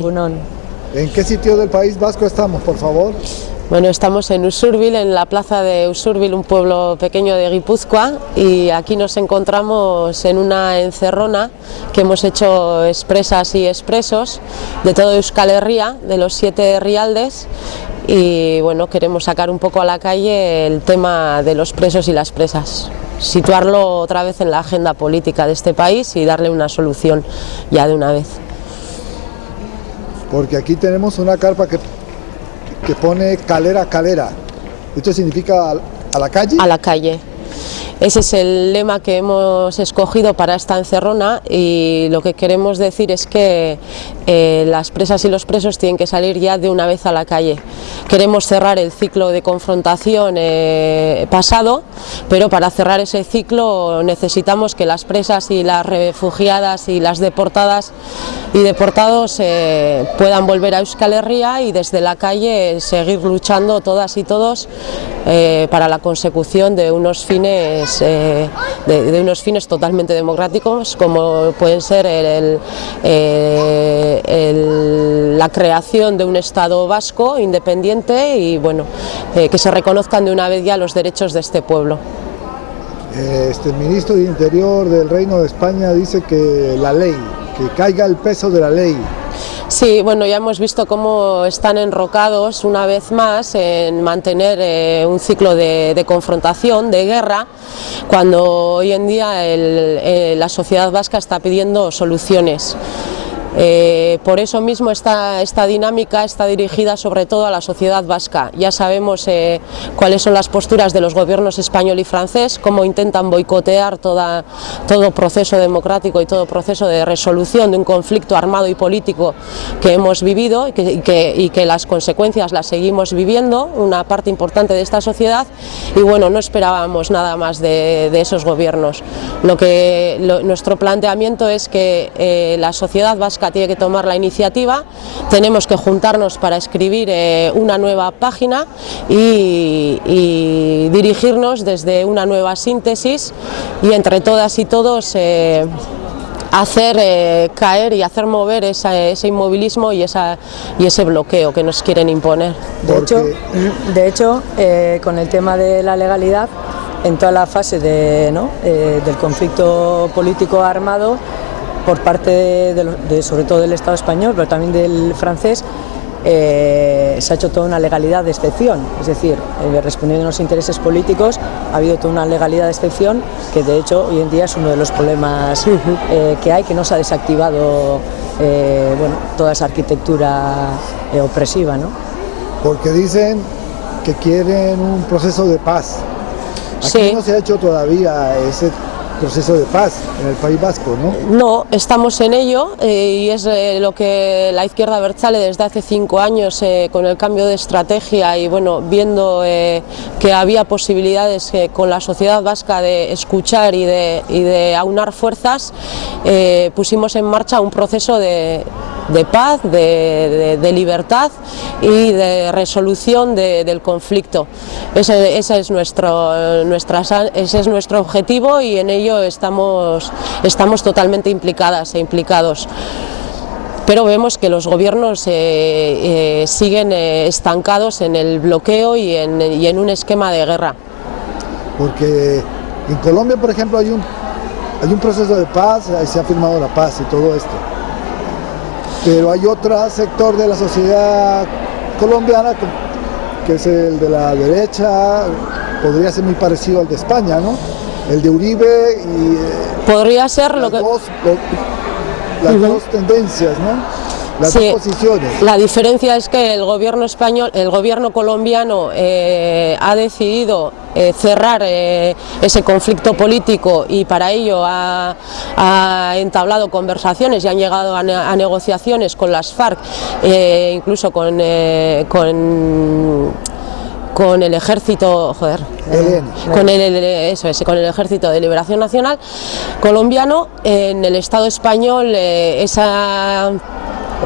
bai. ¿En qué sitio del País Vasco estamos, por favor? Bueno, estamos en Usurbil, en la plaza de Usurbil, un pueblo pequeño de Guipúzcoa, y aquí nos encontramos en una encerrona que hemos hecho expresas y expresos de todo Euskal Herria, de los 7 rialdes, y bueno, queremos sacar un poco a la calle el tema de los presos y las presas, situarlo otra vez en la agenda política de este país y darle una solución ya de una vez. Porque aquí tenemos una carpa que pone calera, calera. ¿Esto significa a la calle? A la calle. Ese es el lema que hemos escogido para esta encerrona, y lo que queremos decir es que las presas y los presos tienen que salir ya de una vez a la calle. Queremos cerrar el ciclo de confrontación pasado, pero para cerrar ese ciclo necesitamos que las presas y las refugiadas y las deportadas y deportados puedan volver a Euskal Herria y desde la calle seguir luchando todas y todos para la consecución de unos fines totalmente democráticos, como pueden ser la creación de un Estado vasco independiente y bueno, que se reconozcan de una vez ya los derechos de este pueblo. El ministro de Interior del Reino de España dice que la ley, que caiga el peso de la ley. Sí, bueno, ya hemos visto cómo están enrocados una vez más en mantener un ciclo de confrontación, de guerra, cuando hoy en día la sociedad vasca está pidiendo soluciones. Por eso mismo esta dinámica está dirigida sobre todo a la sociedad vasca. Ya sabemos cuáles son las posturas de los gobiernos español y francés, cómo intentan boicotear todo proceso democrático y todo proceso de resolución de un conflicto armado y político que hemos vivido y que las consecuencias las seguimos viviendo, una parte importante de esta sociedad, y bueno, no esperábamos nada más de esos gobiernos. Nuestro planteamiento es que la sociedad vasca tiene que tomar la iniciativa, tenemos que juntarnos para escribir una nueva página y dirigirnos desde una nueva síntesis y entre todas y todos hacer caer y hacer mover ese inmovilismo y ese bloqueo que nos quieren imponer. De hecho, con el tema de la legalidad, en toda la fase del conflicto político armado, por parte sobre todo del Estado español, pero también del francés, se ha hecho toda una legalidad de excepción, es decir, respondiendo a los intereses políticos ha habido toda una legalidad de excepción que de hecho hoy en día es uno de los problemas que hay, que no se ha desactivado toda esa arquitectura opresiva, ¿no? Porque dicen que quieren un proceso de paz. Aquí sí. No se ha hecho todavía ese proceso de paz en el País Vasco, ¿no? No, estamos en ello y es lo que la izquierda abertzale desde hace 5 años con el cambio de estrategia y bueno, viendo que había posibilidades con la sociedad vasca de escuchar y de aunar fuerzas, pusimos en marcha un proceso de paz, de libertad y de resolución del conflicto. Ese es nuestro objetivo y en ello estamos totalmente implicadas e implicados. Pero vemos que los gobiernos siguen estancados en el bloqueo y en un esquema de guerra. Porque en Colombia, por ejemplo, hay un proceso de paz, ahí se ha firmado la paz y todo esto. Pero hay otro sector de la sociedad colombiana que es el de la derecha, podría ser muy parecido al de España, ¿no? El de Uribe y podría ser las dos tendencias, ¿no? Las sí, dos posiciones. La diferencia es que el gobierno colombiano ha decidido cerrar ese conflicto político y para ello ha entablado conversaciones y han llegado a negociaciones con las FARC, incluso con el ejército, con el Ejército de Liberación Nacional colombiano. En el Estado español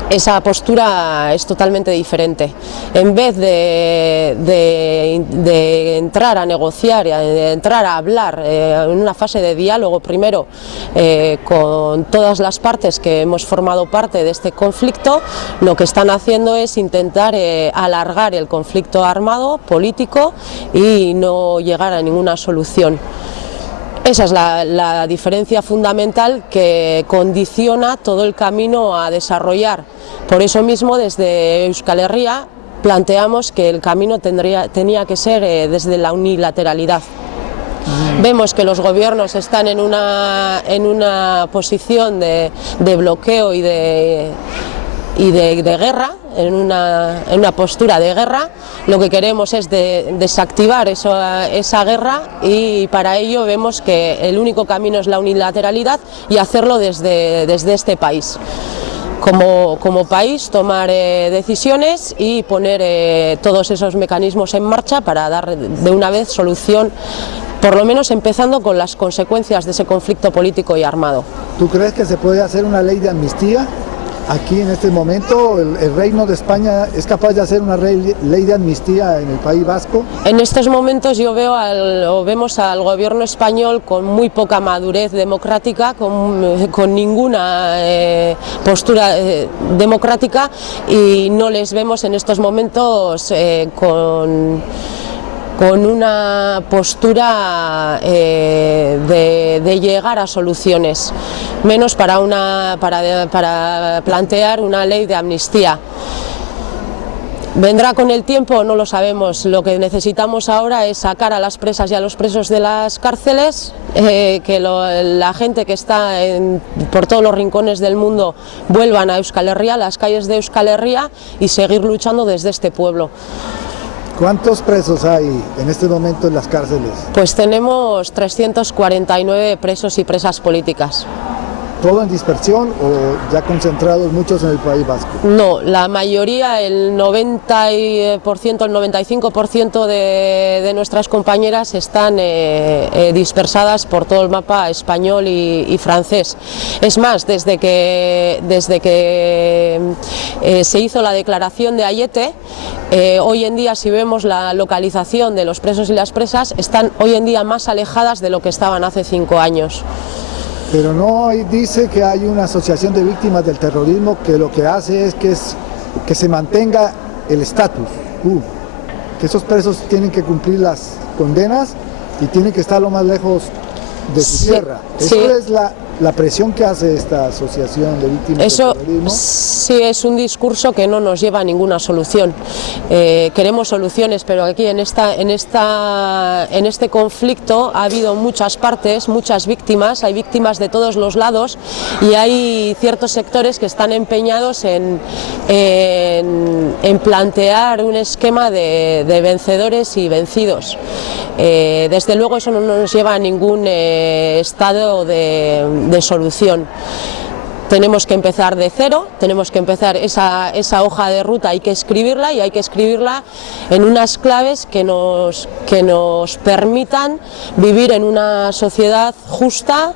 esa postura es totalmente diferente. En vez de entrar a negociar, de entrar a hablar en una fase de diálogo primero con todas las partes que hemos formado parte de este conflicto, lo que están haciendo es intentar alargar el conflicto armado, político, y no llegar a ninguna solución. Esa es la diferencia fundamental que condiciona todo el camino a desarrollar. Por eso mismo, desde Euskal Herria planteamos que el camino tenía que ser desde la unilateralidad. Vemos que los gobiernos están en una posición de bloqueo y de guerra, en una postura de guerra. Lo que queremos es desactivar esa guerra, y para ello vemos que el único camino es la unilateralidad, y hacerlo desde este país. Como país, tomar decisiones y poner todos esos mecanismos en marcha para dar de una vez solución, por lo menos empezando con las consecuencias de ese conflicto político y armado. ¿Tú crees que se puede hacer una ley de amnistía? Aquí en este momento el Reino de España es capaz de hacer una ley de amnistía en el País Vasco. En estos momentos vemos al gobierno español con muy poca madurez democrática, con ninguna postura democrática, y no les vemos en estos momentos con una postura de llegar a soluciones, menos para plantear una ley de amnistía. ¿Vendrá con el tiempo? No lo sabemos. Lo que necesitamos ahora es sacar a las presas y a los presos de las cárceles, que la gente que está por todos los rincones del mundo vuelvan a Euskal Herria, a las calles de Euskal Herria, y seguir luchando desde este pueblo. ¿Cuántos presos hay en este momento en las cárceles? Pues tenemos 349 presos y presas políticas. ¿Todo en dispersión o ya concentrados muchos en el País Vasco? No, la mayoría, el 90%, el 95% de nuestras compañeras están dispersadas por todo el mapa español y francés. Es más, desde que se hizo la declaración de Aiete, hoy en día, si vemos la localización de los presos y las presas, están hoy en día más alejadas de lo que estaban hace 5 años. Pero no dice que hay una asociación de víctimas del terrorismo que lo que hace es que se mantenga el estatus, que esos presos tienen que cumplir las condenas y tienen que estar lo más lejos de su tierra. Eso es la presión que hace esta asociación de víctimas del terrorismo. Sí, es un discurso que no nos lleva a ninguna solución. Queremos soluciones, pero aquí en este conflicto ha habido muchas partes, muchas víctimas, hay víctimas de todos los lados, y hay ciertos sectores que están empeñados en plantear un esquema de vencedores y vencidos. Desde luego eso no nos lleva a ningún estado de solución. Tenemos que empezar de cero, tenemos que empezar esa hoja de ruta, hay que escribirla, y hay que escribirla en unas claves que nos permitan vivir en una sociedad justa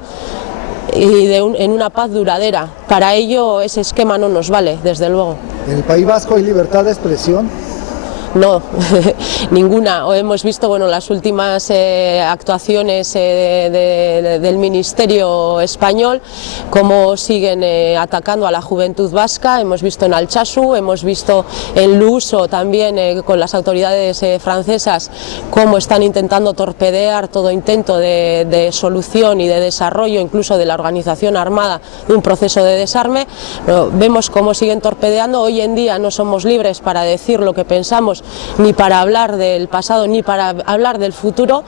y en una paz duradera. Para ello ese esquema no nos vale, desde luego. ¿En el País Vasco hay libertad de expresión? No, ninguna. Hemos visto las últimas actuaciones del Ministerio español, cómo siguen atacando a la juventud vasca. Hemos visto en Altsasu, hemos visto en Luso también con las autoridades francesas cómo están intentando torpedear todo intento de solución y de desarrollo, incluso de la organización armada de un proceso de desarme. Vemos cómo siguen torpedeando. Hoy en día no somos libres para decir lo que pensamos, ni para hablar del pasado, ni para hablar del futuro,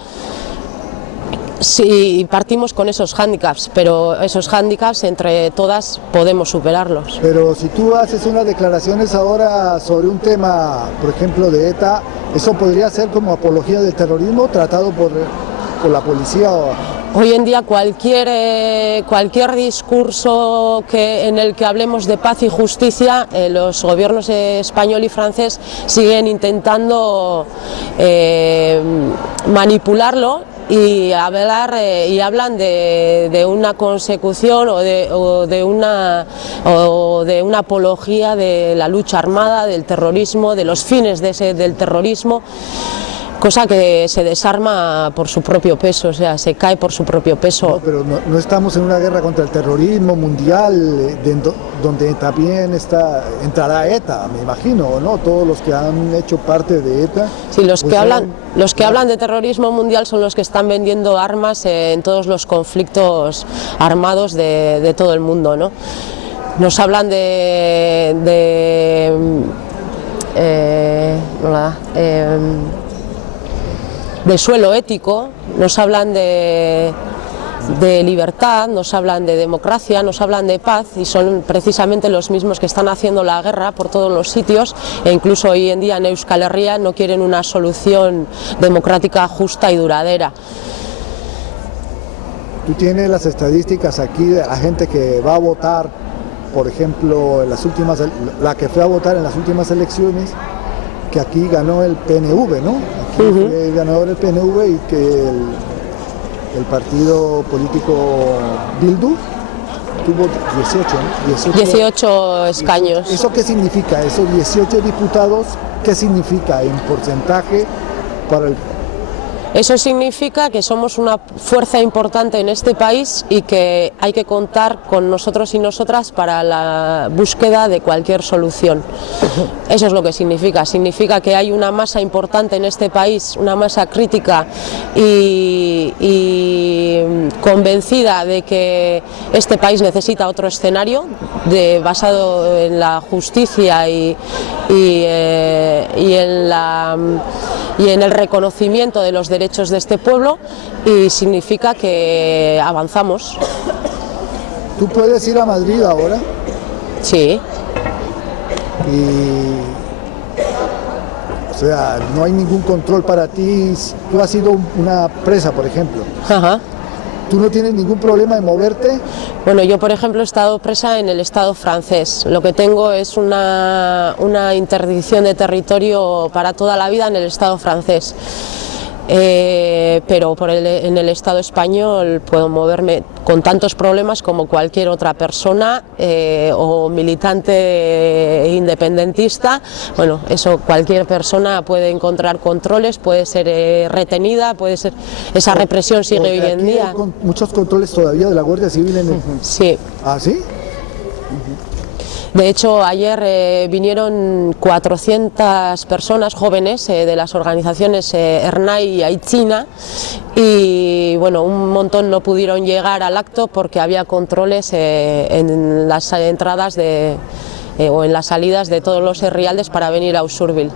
si partimos con esos hándicaps, pero esos hándicaps entre todas podemos superarlos. Pero si tú haces unas declaraciones ahora sobre un tema, por ejemplo, de ETA, ¿eso podría ser como apología del terrorismo tratado por la policía? Hoy en día cualquier discurso en el que hablemos de paz y justicia, los gobiernos español y francés siguen intentando manipularlo y hablan de una consecución o de una apología de la lucha armada, del terrorismo, de los fines del terrorismo, cosa que se desarma por su propio peso, o sea, se cae por su propio peso. No, pero no estamos en una guerra contra el terrorismo mundial, donde también entrará ETA, me imagino, ¿no? Todos los que han hecho parte de ETA. Sí, los que hablan de terrorismo mundial son los que están vendiendo armas en todos los conflictos armados de todo el mundo, ¿no? Nos hablan de suelo ético, nos hablan de libertad, nos hablan de democracia, nos hablan de paz, y son precisamente los mismos que están haciendo la guerra por todos los sitios, e incluso hoy en día en Euskal Herria no quieren una solución democrática justa y duradera. Tú tienes las estadísticas aquí de la gente que va a votar, por ejemplo, la que fue a votar en las últimas elecciones, que aquí ganó el PNV, ¿no? Aquí fue el ganador del PNV, y que el partido político Bildu tuvo 18 escaños. ¿Eso qué significa? Esos 18 diputados, ¿qué significa en porcentaje para el... Eso significa que somos una fuerza importante en este país y que hay que contar con nosotros y nosotras para la búsqueda de cualquier solución. Eso es lo que significa que hay una masa importante en este país, una masa crítica y convencida de que este país necesita otro escenario basado en la justicia y en el reconocimiento de los derechos de este pueblo, y significa que avanzamos. ¿Tú puedes ir a Madrid ahora? Sí. O sea, no hay ningún control para ti. Tú has sido una presa, por ejemplo. Ajá. ¿Tú no tienes ningún problema de moverte? Bueno, yo por ejemplo he estado presa en el Estado francés. Lo que tengo es una interdicción de territorio para toda la vida en el Estado francés. Pero en el Estado español puedo moverme con tantos problemas como cualquier otra persona o militante independentista. Bueno, eso, cualquier persona puede encontrar controles, puede ser retenida, puede ser, esa represión sigue hoy en día. Hay muchos controles todavía de la Guardia Civil en el... Sí. ¿Ah, sí? De hecho, ayer vinieron 400 personas jóvenes de las organizaciones Ernai y Aitzina, y bueno, un montón no pudieron llegar al acto porque había controles en las entradas o en las salidas de todos los herrialdes para venir a Usurbil.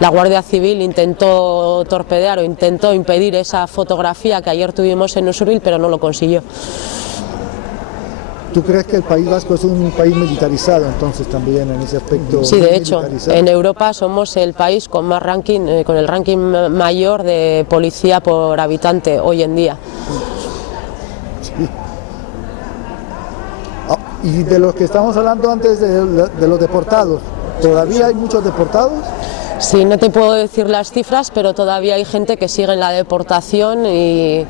La Guardia Civil intentó torpedear o intentó impedir esa fotografía que ayer tuvimos en Usurbil, pero no lo consiguió. ¿Tú crees que el País Vasco es un país militarizado entonces también en ese aspecto? Sí, de hecho, en Europa somos el país con más ranking, con el ranking mayor de policía por habitante hoy en día. Sí. Y de los que estamos hablando antes de los deportados, ¿todavía hay muchos deportados? Sí, no te puedo decir las cifras, pero todavía hay gente que sigue en la deportación y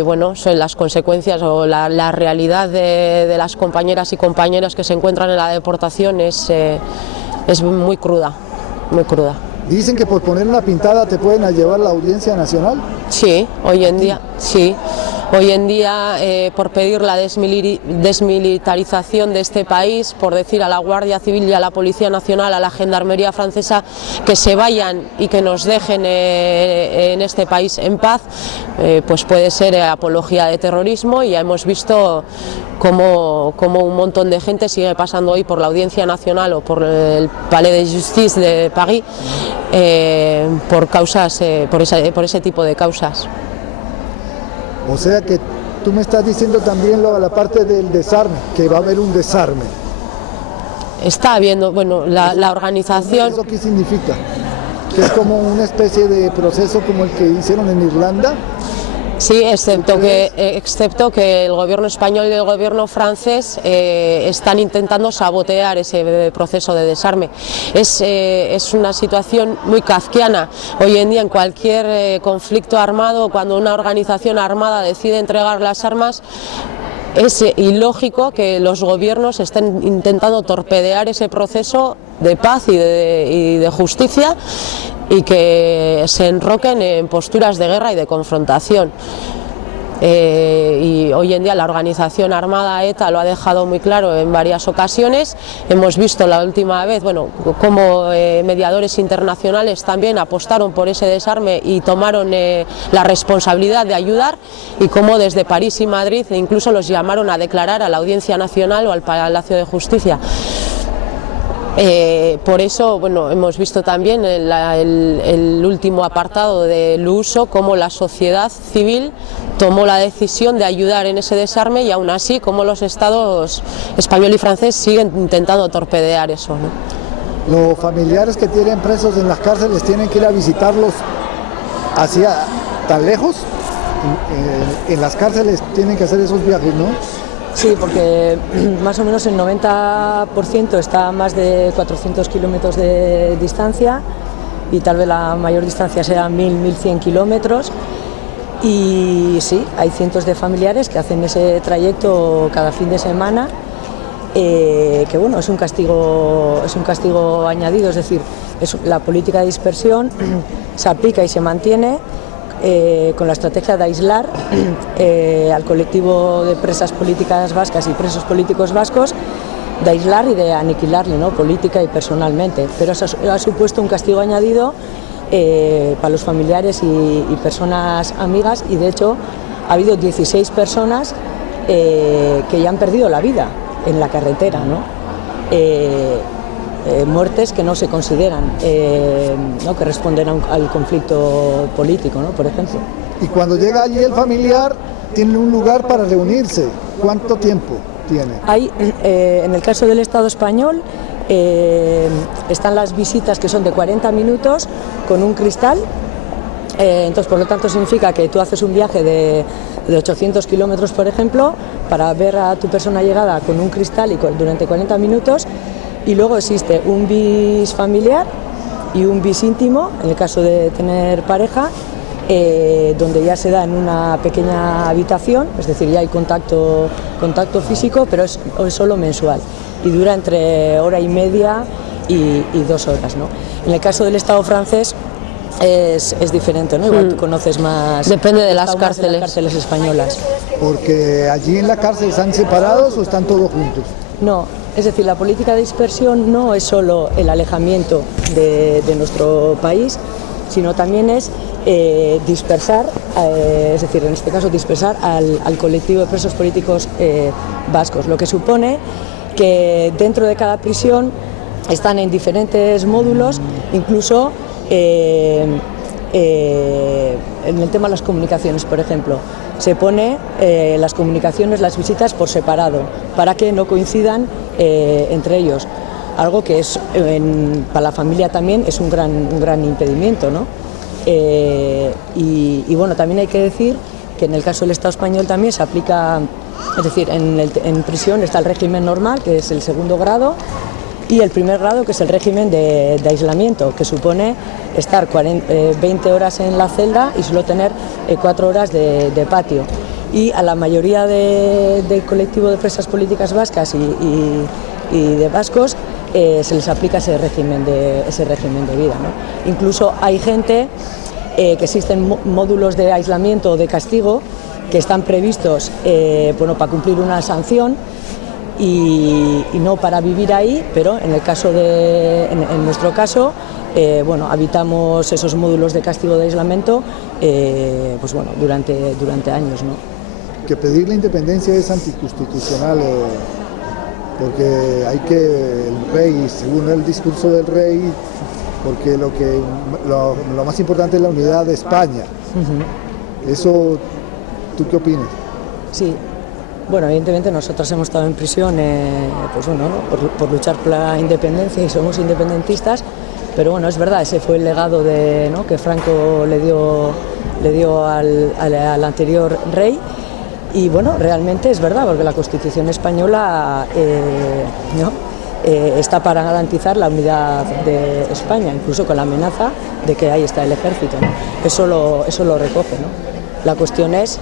bueno, son las consecuencias o la realidad de las compañeras y compañeros que se encuentran en la deportación es muy cruda, muy cruda. Dicen que por poner una pintada te pueden llevar a la Audiencia Nacional. Sí, hoy en día, sí. Hoy en día, por pedir la desmilitarización de este país, por decir a la Guardia Civil y a la Policía Nacional, a la Gendarmería francesa, que se vayan y que nos dejen en este país en paz, pues puede ser apología de terrorismo, y ya hemos visto cómo un montón de gente sigue pasando hoy por la Audiencia Nacional o por el Palais de Justice de París por ese tipo de causas. O sea que tú me estás diciendo también la parte del desarme, que va a haber un desarme. Está habiendo, bueno, la organización... ¿Eso qué significa? ¿Que es como una especie de proceso como el que hicieron en Irlanda? Sí, excepto que el gobierno español y el gobierno francés están intentando sabotear ese proceso de desarme. Es una situación muy kafkiana. Hoy en día, en cualquier conflicto armado, cuando una organización armada decide entregar las armas, es ilógico que los gobiernos estén intentando torpedear ese proceso de paz y de justicia, y que se enroquen en posturas de guerra y de confrontación. Y hoy en día la organización armada ETA lo ha dejado muy claro en varias ocasiones. Hemos visto la última vez, bueno, cómo mediadores internacionales también apostaron por ese desarme y tomaron la responsabilidad de ayudar, y cómo desde París y Madrid incluso los llamaron a declarar a la Audiencia Nacional o al Palacio de Justicia. Por eso, bueno, hemos visto también el último apartado del uso, cómo la sociedad civil tomó la decisión de ayudar en ese desarme, y aún así cómo los estados español y francés siguen intentando torpedear eso, ¿no? Los familiares que tienen presos en las cárceles tienen que ir a visitarlos hacia tan lejos. En las cárceles tienen que hacer esos viajes, ¿no? Sí, porque más o menos el 90% está a más de 400 kilómetros de distancia, y tal vez la mayor distancia sea 1.100 kilómetros. Y sí, hay cientos de familiares que hacen ese trayecto cada fin de semana, que bueno, es un castigo añadido, es decir, la política de dispersión se aplica y se mantiene con la estrategia de aislar al colectivo de presas políticas vascas y presos políticos vascos, de aislar y de aniquilarle, ¿no?, política y personalmente. Pero eso ha supuesto un castigo añadido para los familiares y personas amigas, y de hecho ha habido 16 personas que ya han perdido la vida en la carretera, ¿no? Muertes que no se consideran, ¿no?, que responden al conflicto político, ¿no?, por ejemplo. Y cuando llega allí el familiar, tiene un lugar para reunirse. ¿Cuánto tiempo tiene? Hay, en el caso del Estado español, están las visitas, que son de 40 minutos con un cristal. Entonces, por lo tanto, significa que tú haces un viaje de 800 kilómetros, por ejemplo, para ver a tu persona llegada con un cristal durante 40 minutos. Y luego existe un bis familiar y un bis íntimo, en el caso de tener pareja, donde ya se da en una pequeña habitación, es decir, ya hay contacto físico, pero es solo mensual, y dura entre hora y media y 2 horas, ¿no? En el caso del Estado francés es diferente, ¿no? Igual tú conoces más. Depende de las cárceles. De las cárceles españolas. Porque allí en la cárcel están separados o están todos juntos. No, es decir, la política de dispersión no es solo el alejamiento de nuestro país, sino también es dispersar, es decir, en este caso dispersar al colectivo de presos políticos vascos, lo que supone que dentro de cada prisión están en diferentes módulos, incluso en el tema de las comunicaciones, por ejemplo, se pone las comunicaciones, las visitas por separado, para que no coincidan entre ellos, algo que es para la familia también es un gran impedimento, ¿no? Y bueno, también hay que decir que en el caso del Estado español también se aplica, es decir, en prisión está el régimen normal, que es el segundo grado, y el primer grado, que es el régimen de aislamiento, que supone estar 20 horas en la celda y solo tener 4 horas de patio. Y a la mayoría del colectivo de presas políticas vascas y de vascos se les aplica ese régimen de vida, ¿no? Incluso hay gente que existen módulos de aislamiento o de castigo que están previstos para cumplir una sanción y no para vivir ahí, pero en nuestro caso, habitamos esos módulos de castigo de aislamiento durante años, ¿no? Que pedir la independencia es anticonstitucional, porque el rey, según el discurso del rey, porque lo más importante es la unidad de España. Eso, ¿tú qué opinas? Sí. Bueno, evidentemente nosotros hemos estado en prisión por luchar por la independencia y somos independentistas, pero bueno, es verdad, ese fue el legado que Franco le dio le dio al anterior rey. Y bueno, realmente es verdad, porque la Constitución española está para garantizar la unidad de España, incluso con la amenaza de que ahí está el ejército, ¿no? Eso lo recoge, ¿no? La cuestión es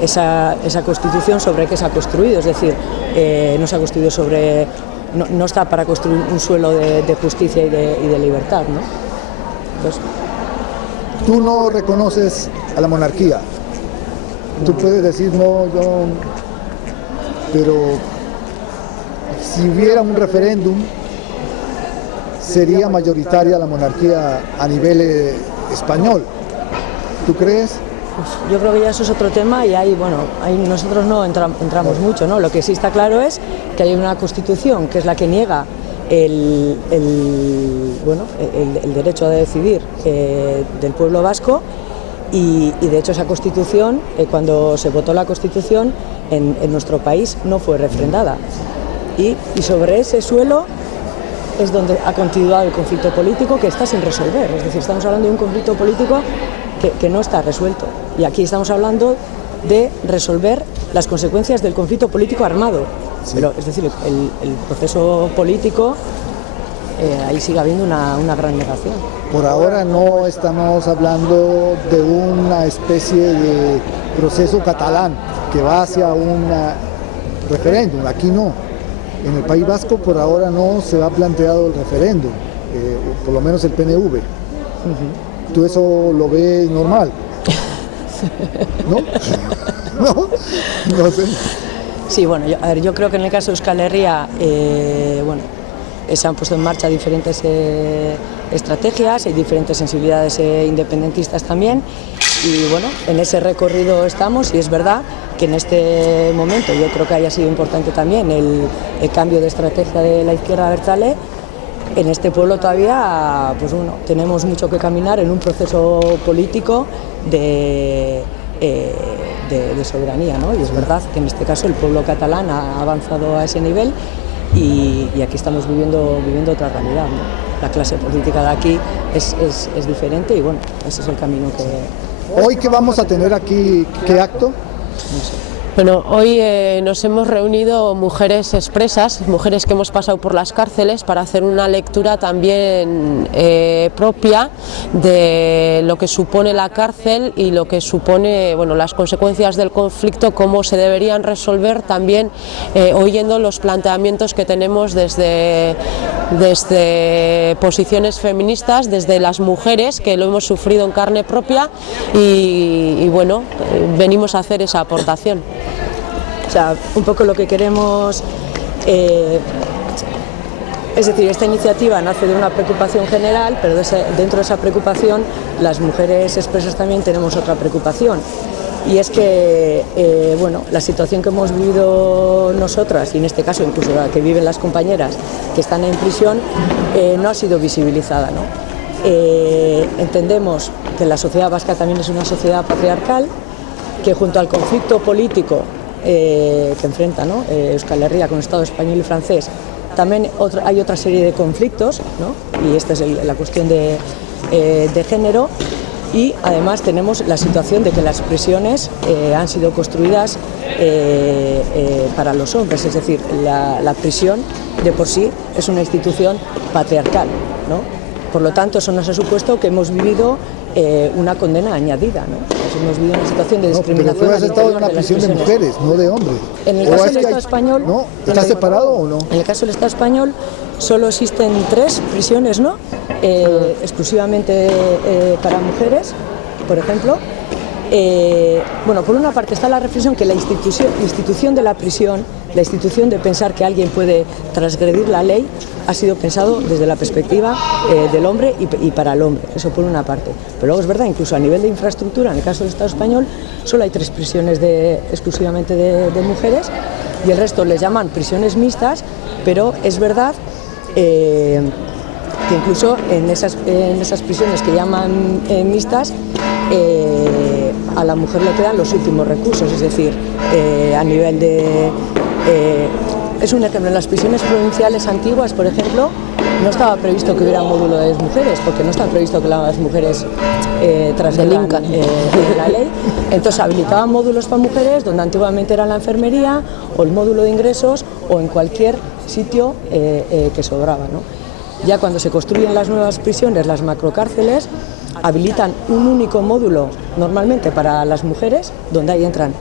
esa Constitución sobre qué se ha construido, es decir, no se ha construido sobre, no está para construir un suelo de justicia y de libertad, ¿no? Entonces, tú no reconoces a la monarquía. Tú puedes decir, no, yo... Pero si hubiera un referéndum, sería mayoritaria la monarquía a nivel español. ¿Tú crees? Yo creo que ya eso es otro tema y ahí, bueno, ahí nosotros no entramos mucho, ¿no? Lo que sí está claro es que hay una Constitución que es la que niega el derecho a decidir del pueblo vasco. Y de hecho esa Constitución, cuando se votó la Constitución en nuestro país no fue refrendada y sobre ese suelo es donde ha continuado el conflicto político que está sin resolver, es decir, estamos hablando de un conflicto político que no está resuelto y aquí estamos hablando de resolver las consecuencias del conflicto político armado, sí. Pero es decir, el proceso político ahí sigue habiendo una gran negación. Por ahora no estamos hablando de una especie de proceso catalán que va hacia un referéndum, aquí no. En el País Vasco por ahora no se ha planteado el referéndum, por lo menos el PNV. Uh-huh. ¿Tú eso lo ves normal? ¿No? ¿No? No sé. Sí, bueno, yo creo que en el caso de Euskal Herria, se han puesto en marcha diferentes estrategias, hay diferentes sensibilidades independentistas también y bueno, en ese recorrido estamos y es verdad que en este momento yo creo que haya sido importante también el cambio de estrategia de la izquierda abertzale. En este pueblo todavía tenemos mucho que caminar en un proceso político de soberanía, ¿no? Y es verdad que en este caso el pueblo catalán ha avanzado a ese nivel y aquí estamos viviendo otra realidad, ¿no? La clase política de aquí es diferente y bueno, ese es el camino que... ¿Hoy qué vamos a tener aquí? ¿Qué acto? No sé. Bueno, hoy nos hemos reunido mujeres expresas, mujeres que hemos pasado por las cárceles para hacer una lectura también propia de lo que supone la cárcel y lo que supone, bueno, las consecuencias del conflicto, cómo se deberían resolver, también oyendo los planteamientos que tenemos desde posiciones feministas, desde las mujeres que lo hemos sufrido en carne propia y bueno, venimos a hacer esa aportación. O sea, un poco lo que queremos, es decir, esta iniciativa nace de una preocupación general, pero dentro de esa preocupación las mujeres expresas también tenemos otra preocupación. Y es que, la situación que hemos vivido nosotras, y en este caso incluso la que viven las compañeras que están en prisión, no ha sido visibilizada, ¿no? Entendemos que la sociedad vasca también es una sociedad patriarcal, que junto al conflicto político que enfrenta, ¿no? Euskal Herria con el Estado español y francés, también hay otra serie de conflictos, ¿no? Y esta es la cuestión de género, y además tenemos la situación de que las prisiones han sido construidas para los hombres, es decir, la prisión de por sí es una institución patriarcal, ¿no? Por lo tanto, eso nos ha supuesto que hemos vivido una condena añadida, ¿no? Hemos vivido una situación de discriminación. Pero tú has estado en una prisión de mujeres, no de hombres. En el caso del Estado español... ¿No? ¿Está separado o no? En el caso del Estado español solo existen 3 prisiones, ¿no? Exclusivamente para mujeres, por ejemplo. Por una parte está la reflexión que la institución de la prisión, la institución de pensar que alguien puede transgredir la ley, ha sido pensado desde la perspectiva del hombre y para el hombre, eso por una parte. Pero luego es verdad, incluso a nivel de infraestructura, en el caso del Estado español, solo hay 3 prisiones exclusivamente de mujeres y el resto les llaman prisiones mixtas, pero es verdad que incluso en esas prisiones que llaman mixtas, a la mujer le quedan los últimos recursos, es decir, a nivel de es un ejemplo. En las prisiones provinciales antiguas, por ejemplo, no estaba previsto que hubiera un módulo de mujeres, porque no estaba previsto que las mujeres transgredan la ley. Entonces habilitaban módulos para mujeres, donde antiguamente era la enfermería o el módulo de ingresos o en cualquier sitio que sobraba, ¿no? Ya cuando se construyen las nuevas prisiones, las macrocárceles, habilitan un único módulo normalmente para las mujeres, donde ahí entran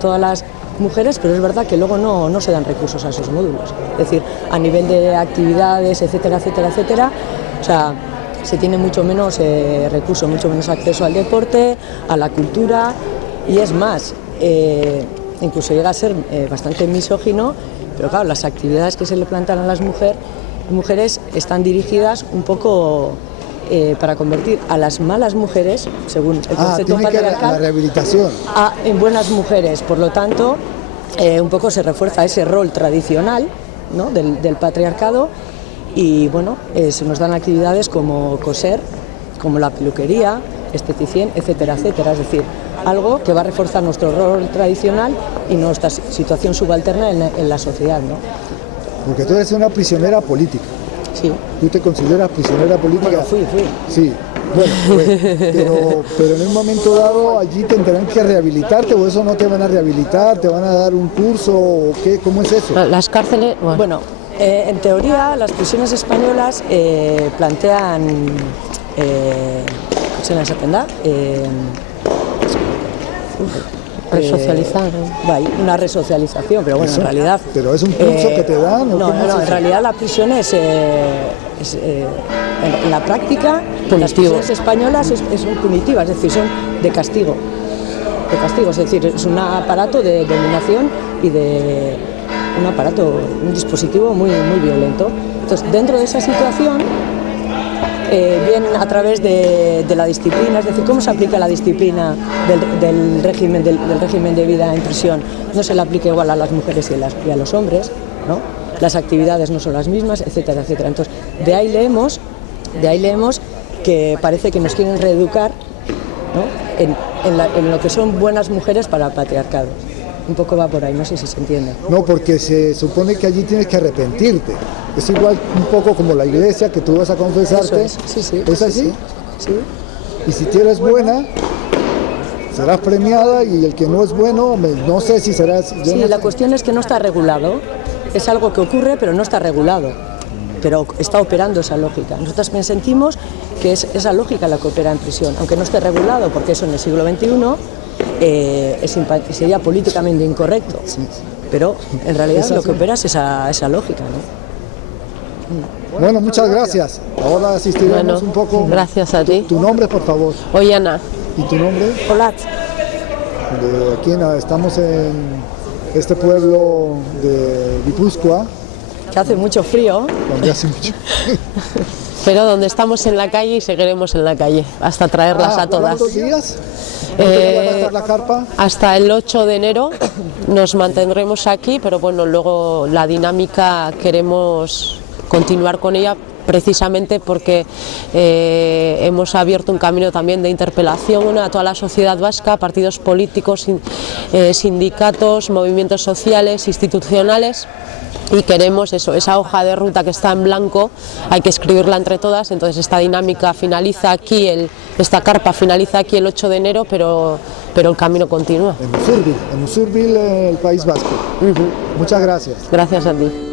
todas las mujeres, pero es verdad que luego no se dan recursos a esos módulos. Es decir, a nivel de actividades, etcétera, etcétera, etcétera, o sea, se tiene mucho menos recursos, mucho menos acceso al deporte, a la cultura, y es más, incluso llega a ser bastante misógino, pero claro, las actividades que se le plantean a las mujeres están dirigidas un poco para convertir a las malas mujeres, según el concepto patriarcal, la rehabilitación, en buenas mujeres. Por lo tanto, un poco se refuerza ese rol tradicional, ¿no?, del patriarcado, y bueno, se nos dan actividades como coser, como la peluquería, esteticien, etcétera, etcétera. Es decir, algo que va a reforzar nuestro rol tradicional y nuestra situación subalterna en la sociedad, ¿no? Porque tú eres una prisionera política. Sí. ¿Tú te consideras prisionera política? Bueno, fui. Sí, bueno, pero en un momento dado allí tendrán que rehabilitarte, o eso no te van a rehabilitar, te van a dar un curso, o qué, ¿cómo es eso? Las cárceles, bueno, en teoría las prisiones españolas plantean, resocializar. Una resocialización, pero bueno, eso, en realidad... ¿Pero es un curso que te dan? No, en realidad la prisión es en la práctica, las prisiones españolas son punitivas, es decir, son de castigo, es decir, es un aparato de dominación y de un dispositivo muy violento. Entonces, dentro de esa situación, bien a través de la disciplina, es decir, cómo se aplica la disciplina del régimen de vida en prisión. No se le aplica igual a las mujeres y a los hombres, ¿no? Las actividades no son las mismas, etcétera, etcétera. Entonces, de ahí leemos que parece que nos quieren reeducar, ¿no?, en lo que son buenas mujeres para el patriarcado. Un poco va por ahí, no sé si se entiende. No, porque se supone que allí tienes que arrepentirte. Es igual un poco como la iglesia, que tú vas a confesarte. Eso es, sí. ¿Es así? Sí. Y si tú eres buena, serás premiada, y el que no es bueno, no sé si serás... Sí, la cuestión es que no está regulado. Es algo que ocurre, pero no está regulado. Pero está operando esa lógica. Nosotros sentimos que es esa lógica la que opera en prisión, aunque no esté regulado, porque eso en el siglo XXI sería políticamente incorrecto. Pero en realidad lo que opera es esa lógica, ¿no? Bueno, muchas gracias. Ahora asistiremos un poco. Gracias a ti. ¿Tu nombre, por favor? Ollana. ¿Y tu nombre? Olat. Aquí estamos en este pueblo de Guipúzcoa. Que hace mucho frío. Donde hace mucho. Pero donde estamos en la calle y seguiremos en la calle hasta traerlas a todas. ¿Cuántos días? ¿Cuánto va a estar la carpa? Hasta el 8 de enero nos mantendremos aquí, pero bueno, luego la dinámica queremos continuar con ella, precisamente porque hemos abierto un camino también de interpelación a toda la sociedad vasca, partidos políticos, sindicatos, movimientos sociales, institucionales, y queremos eso, esa hoja de ruta que está en blanco, hay que escribirla entre todas. Entonces esta dinámica finaliza aquí, esta carpa finaliza aquí el 8 de enero, pero el camino continúa. En Usurbil, el País Vasco. Muchas gracias. Gracias a ti.